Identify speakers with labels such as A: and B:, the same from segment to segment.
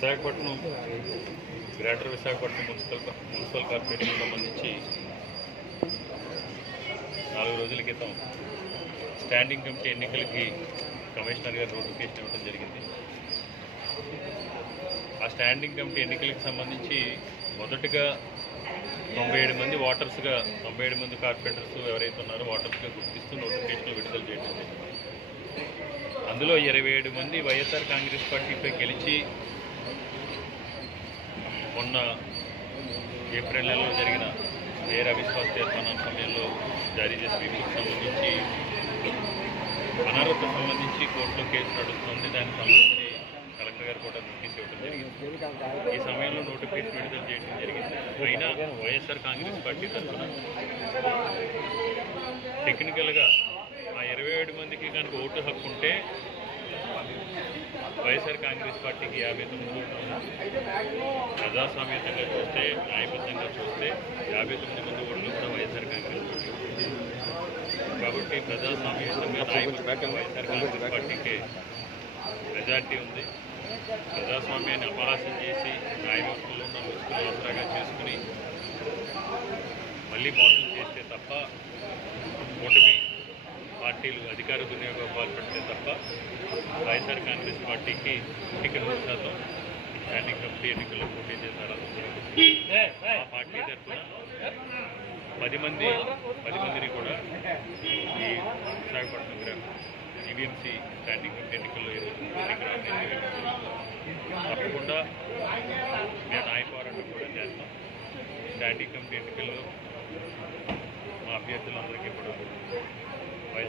A: Visakhapatnam greater Visakhapatnam municipal municipal corporation సంబంధించి నాలుగు రోజుల క్రితం స్టాండింగ్ కమిటీ ఎన్నికలకి కమిషనర్ గారు నోటిఫికేషన్ ఇవ్వడం జరిగింది. ఆ స్టాండింగ్ కమిటీ ఎన్నికలకు సంబంధించి మొదటగా తొంభై ఏడు మంది వాటర్స్గా తొంభై ఏడు మంది కార్పొరేటర్స్ ఎవరైతే ఉన్నారో వాటర్స్గా గుర్తిస్తూ నోటిఫికేషన్లు విడుదల చేయడం అందులో ఇరవై ఏడు మంది వైఎస్ఆర్ కాంగ్రెస్ పార్టీపై గెలిచి మొన్న ఏప్రిల్ నెలలో జరిగిన వేర అవిశ్వాస తీర్మానం సమయంలో జారీ చేసిన విధులకు సంబంధించి అనారోగ్యం సంబంధించి కోర్టులో కేసు నడుస్తుంది. దానికి సంబంధించి కలెక్టర్ గారు కూడా నోటీస్ ఇవ్వడం జరిగింది. ఈ సమయంలో నోటిఫికేషన్ విడుదల చేయడం జరిగింది. అయినా వైఎస్ఆర్ కాంగ్రెస్ పార్టీ తరఫున టెక్నికల్గా ఆ ఇరవై ఏడు మందికి కనుక ఓటు హక్కు ఉంటే వైఎస్ఆర్ కాంగ్రెస్ పార్టీకి యాభై తొమ్మిది ఓట్లు ప్రజాస్వామ్యతంగా చూస్తే న్యాయబద్ధంగా చూస్తే యాభై తొమ్మిది మంది ఓట్లు కూడా వైఎస్ఆర్ కాంగ్రెస్ పార్టీ కాబట్టి ప్రజాస్వామ్యతంగా న్యాయబద్ధంగా వైఎస్ఆర్ కాంగ్రెస్ పార్టీకి మెజార్టీ ఉంది. ప్రజాస్వామ్యాన్ని అపహాసం చేసి న్యాయ ఉన్న ముసుగులు ఆసరాగా చేసుకుని మళ్ళీ మోసం చేస్తే తప్ప కూటమి పార్టీలు అధికార దుర్వినియోగం పాల్పడితే తప్ప వైఎస్ఆర్ కాంగ్రెస్ పార్టీకి నూరు శాతం స్టాండింగ్ కమిటీ ఎన్నికల్లో పోటీ చేశారు ఆ పార్టీ తరఫున పది మంది పది మందిని కూడా ఈ విశాఖపట్నం గ్రామం ఈవీఎంసీ స్టాండింగ్ కమిటీ ఎన్నికల్లో ఈరోజు ఎన్నికలు తప్పకుండా మేము న్యాయ పోరాటం కూడా చేస్తాం. స్టాండింగ్ కమిటీ ఎన్నికల్లో మా అభ్యర్థులందరికీ కూడా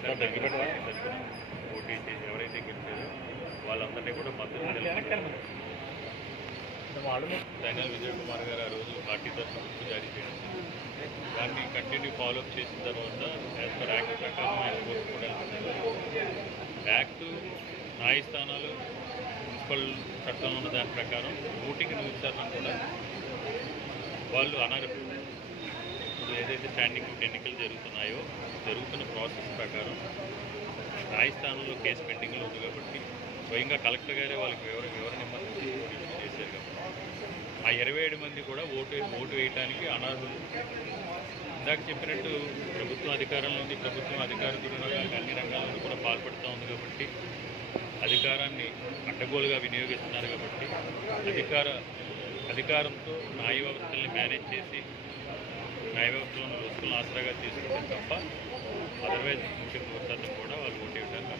A: పోటీ చేసి ఎవరైతే గెలిచారో వాళ్ళందరినీ కూడా మద్దతు జనరల్ విజయ్ కుమార్ గారు ఆ రోజు పార్టీ తరఫున గుర్తు జారీ చేయడం. దాన్ని కంటిన్యూ ఫాలోఅప్ చేసిన తర్వాత యాజ్ పర్ యాక్ట్ ప్రకారం ఆయన వెళ్తున్నారు. యాక్ట్ న్యాయస్థానాలు మున్సిపల్ చట్టంలో ఉన్న దాని ప్రకారం నూటికి నూరు శాతం కూడా వాళ్ళు అనర్హులు ఇప్పుడు ఏదైతే స్టాండింగ్ కమిటీ ఎన్నికలు జరుగుతున్నాయో జరుగుతున్న ప్రాసెస్ ప్రకారం రాజస్థాన్లో కేసు పెండింగ్లో ఉంది కాబట్టి స్వయంగా కలెక్టర్ గారే వాళ్ళకి వివర వివరణ చేశారు కాబట్టి. ఆ ఇరవై ఏడు మంది కూడా ఓటు ఓటు వేయడానికి అనర్హులు. ఇందాక చెప్పినట్టు ప్రభుత్వం అధికారంలో ఉంది ప్రభుత్వం అధికారులు అన్ని రంగాల్లో కూడా పాల్పడుతూ ఉంది కాబట్టి అధికారాన్ని అడ్డగోలుగా వినియోగిస్తున్నారు కాబట్టి అధికార అధికారంతో న్యాయ వ్యవస్థల్ని మేనేజ్ చేసి న్యాయ వ్యవస్థలను వస్తువులను ఆసరాగా తీసుకుంటే తప్ప అదర్వైజ్ నూటికి కూడా వాళ్ళు ఓటు వేయడానికి